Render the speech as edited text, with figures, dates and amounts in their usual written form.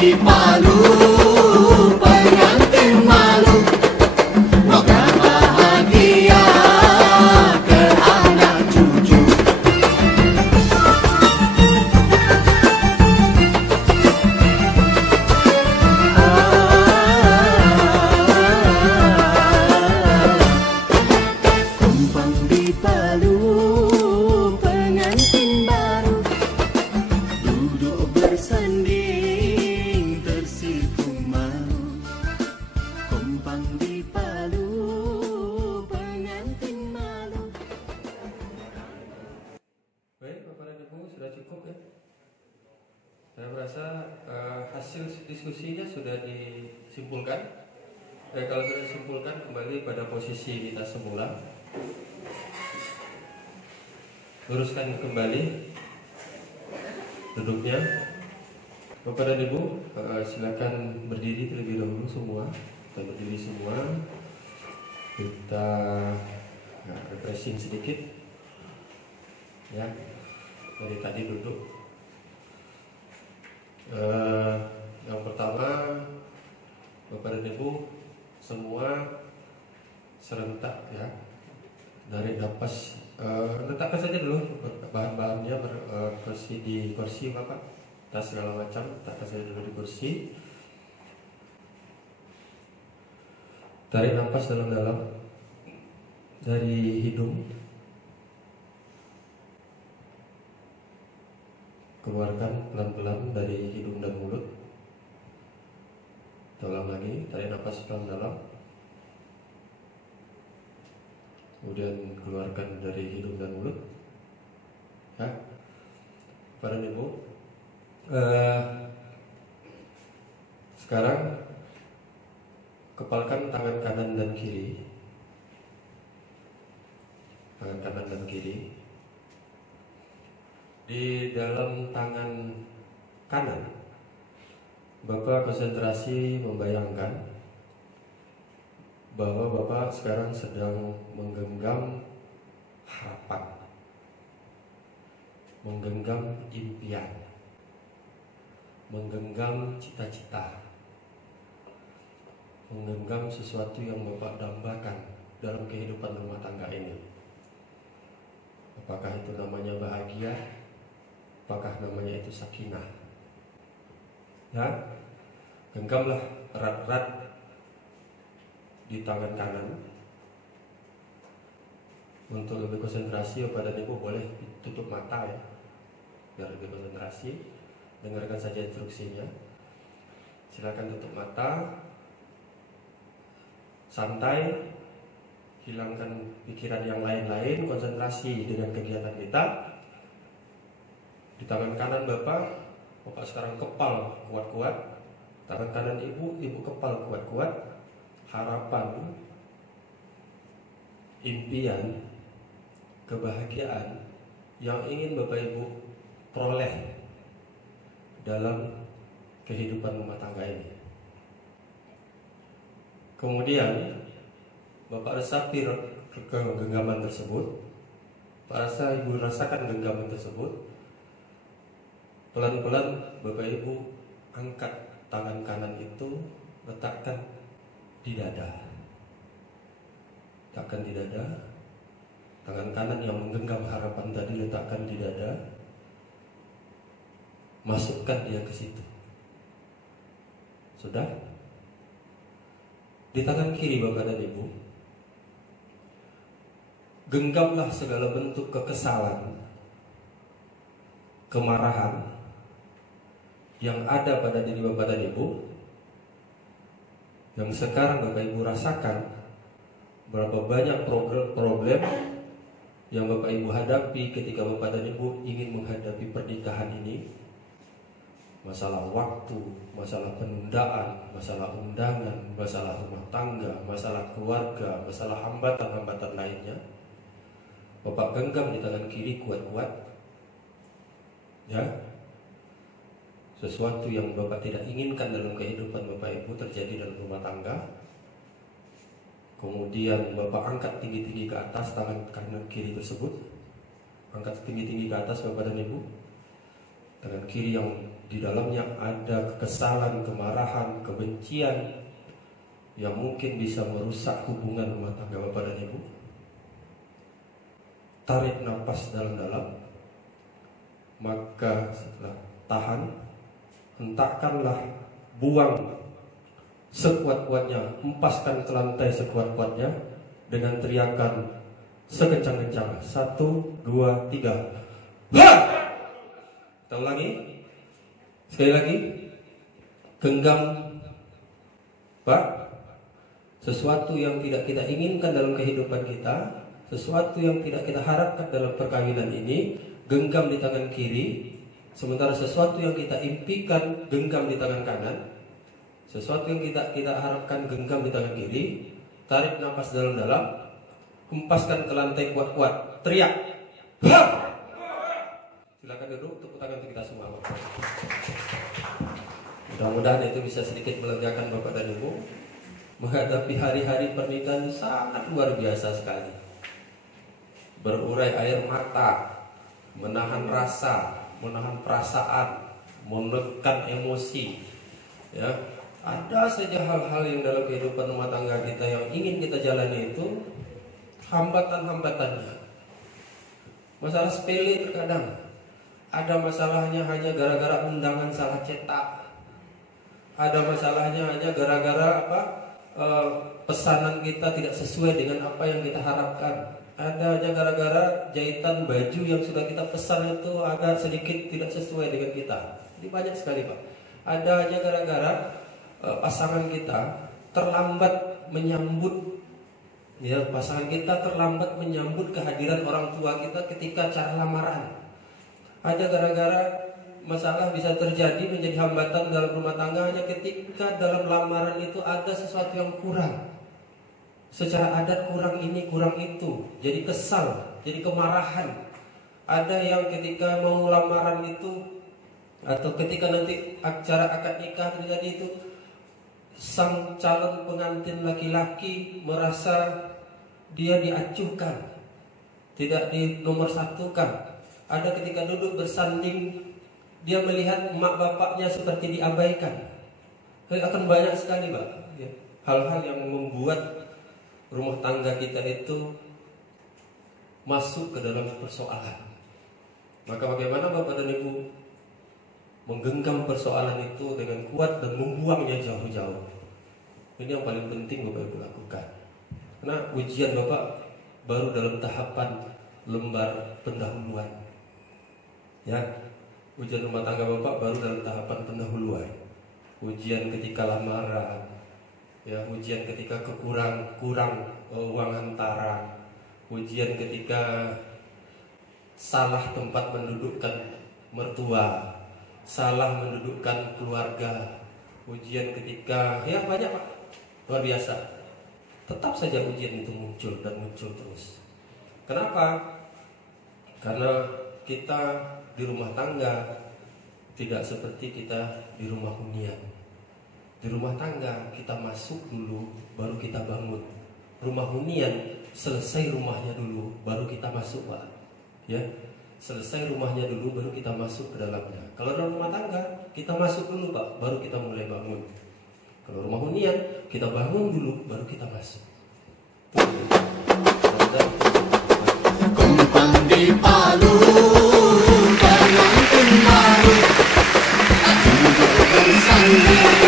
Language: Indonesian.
di Palu, pengantin malu, moga bahagia ke anak cucu. Kumpang di Palu, pengantin baru, duduk bersanding tersipu malu. Kumpang di Palu, pengantin malu. Baik, Bapak dan Ibu, sudah cukup ya. Saya merasa hasil diskusinya sudah disimpulkan. Kalau sudah disimpulkan, kembali pada posisi kita semula. Luruskan kembali duduknya. Bapak dan Ibu, silakan berdiri terlebih dahulu semua. Kita berdiri semua. Kita refreshing sedikit. Ya, dari tadi duduk. Yang pertama, Bapak dan Ibu semua serentak ya, dari napas. Letakkan saja dulu bahan-bahannya kursi di kursi Bapak, tas segala macam letakkan saja dulu di kursi. Tarik nafas dalam-dalam dari hidung, keluarkan pelan-pelan dari hidung dan mulut. Ulang lagi, tarik nafas dalam-dalam, kemudian keluarkan dari hidung dan mulut. Ya, para ibu, sekarang kepalkan tangan kanan dan kiri, tangan kanan dan kiri. Di dalam tangan kanan, Bapak konsentrasi membayangkan bahwa Bapak sekarang sedang menggenggam harapan, menggenggam impian, menggenggam cita-cita, menggenggam sesuatu yang Bapak dambakan dalam kehidupan rumah tangga ini. Apakah itu namanya bahagia? Apakah namanya itu sakinah? Ya, genggamlah erat-erat di tangan kanan. Untuk lebih konsentrasi pada ibu boleh tutup mata ya, biar lebih konsentrasi. Dengarkan saja instruksinya. Silakan tutup mata, santai, hilangkan pikiran yang lain-lain, konsentrasi dengan kegiatan kita. Di tangan kanan Bapak sekarang kepal kuat-kuat. Tangan kanan ibu kepal kuat-kuat. Harapan, impian, kebahagiaan yang ingin Bapak Ibu peroleh dalam kehidupan rumah tangga ini. Kemudian Bapak resapi genggaman tersebut. Ibu rasakan genggaman tersebut. Pelan-pelan Bapak Ibu angkat tangan kanan itu, letakkan di dada. Letakkan di dada. Tangan kanan yang menggenggam harapan tadi letakkan di dada. Masukkan dia ke situ. Sudah? Di tangan kiri Bapak dan Ibu, genggamlah segala bentuk kekesalan, kemarahan yang ada pada diri Bapak dan Ibu, yang sekarang Bapak Ibu rasakan. Berapa banyak problem yang Bapak Ibu hadapi ketika Bapak dan Ibu ingin menghadapi pernikahan ini. Masalah waktu, masalah penundaan, masalah undangan, masalah rumah tangga, masalah keluarga, masalah hambatan-hambatan lainnya. Bapak genggam di tangan kiri kuat-kuat. Ya, sesuatu yang Bapak tidak inginkan dalam kehidupan Bapak Ibu terjadi dalam rumah tangga. Kemudian Bapak angkat tinggi-tinggi ke atas tangan kanan kiri tersebut. Angkat tinggi-tinggi ke atas Bapak dan Ibu. tangan kiri yang di dalamnya ada kekesalan, kemarahan, kebencian yang mungkin bisa merusak hubungan rumah tangga Bapak dan Ibu. Tarik nafas dalam-dalam, maka setelah tahan, hentakkanlah, buang sekuat-kuatnya, hempaskan ke lantai sekuat-kuatnya dengan teriakan sekencang-kencang. 1, 2, 3. Ha! Kita ulangi. Sekali lagi. Genggam, Pak. Sesuatu yang tidak kita inginkan dalam kehidupan kita, sesuatu yang tidak kita harapkan dalam perkawinan ini, genggam di tangan kiri. Sementara sesuatu yang kita impikan, genggam di tangan kanan. Sesuatu yang kita harapkan, genggam di tangan kiri. Tarik nafas dalam-dalam, hempaskan ke lantai kuat-kuat, teriak. Ha! Silakan duduk, tepuk tangan untuk kita semua. Mudah-mudahan itu bisa sedikit melegakan Bapak dan Ibu menghadapi hari-hari pernikahan sangat luar biasa sekali. Berurai air mata, menahan rasa, menahan perasaan, menekan emosi. Ya, ada saja hal-hal yang dalam kehidupan rumah tangga kita yang ingin kita jalani itu hambatan-hambatannya. Masalah sepele terkadang. Ada masalahnya hanya gara-gara undangan salah cetak. Ada masalahnya hanya gara-gara pesanan kita tidak sesuai dengan apa yang kita harapkan. Ada hanya gara-gara jahitan baju yang sudah kita pesan itu agak sedikit tidak sesuai dengan kita. Ini banyak sekali, Pak. Ada hanya gara-gara pasangan kita terlambat menyambut, ya, pasangan kita terlambat menyambut kehadiran orang tua kita ketika cara lamaran. Ada gara-gara masalah bisa terjadi menjadi hambatan dalam rumah tangga hanya ketika dalam lamaran itu ada sesuatu yang kurang. Secara adat kurang ini, kurang itu, jadi kesal, jadi kemarahan. Ada yang ketika mau lamaran itu atau ketika nanti acara akad nikah terjadi itu, sang calon pengantin laki-laki merasa dia diacuhkan, tidak dinomorsatukan. Ada ketika duduk bersanding, dia melihat emak bapaknya seperti diabaikan. Akan banyak sekali, Pak, hal-hal yang membuat rumah tangga kita itu masuk ke dalam persoalan. Maka bagaimana Bapak dan Ibu menggenggam persoalan itu dengan kuat dan membuangnya jauh-jauh. Ini yang paling penting Bapak Ibu lakukan. Karena ujian Bapak baru dalam tahapan lembar pendahuluan. Ya, ujian rumah tangga Bapak baru dalam tahapan pendahuluan. Ujian ketika lamaran, ya, ujian ketika kurang uang hantaran, ujian ketika salah tempat mendudukkan mertua, salah mendudukkan keluarga, ujian ketika, ya banyak, Pak, luar biasa. Tetap saja ujian itu muncul dan muncul terus. Kenapa? Karena kita di rumah tangga tidak seperti kita di rumah hunian. Di rumah tangga kita masuk dulu, baru kita bangun. Rumah hunian selesai rumahnya dulu, baru kita masuk, Pak. Ya, selesai rumahnya dulu, baru kita masuk ke dalamnya. Kalau dalam rumah tangga kita masuk dulu, Pak, baru kita mulai bangun. Kalau rumah hunian kita bangun dulu, baru kita masuk. Kumpang di Palu, pengantin baru duduk bersanding.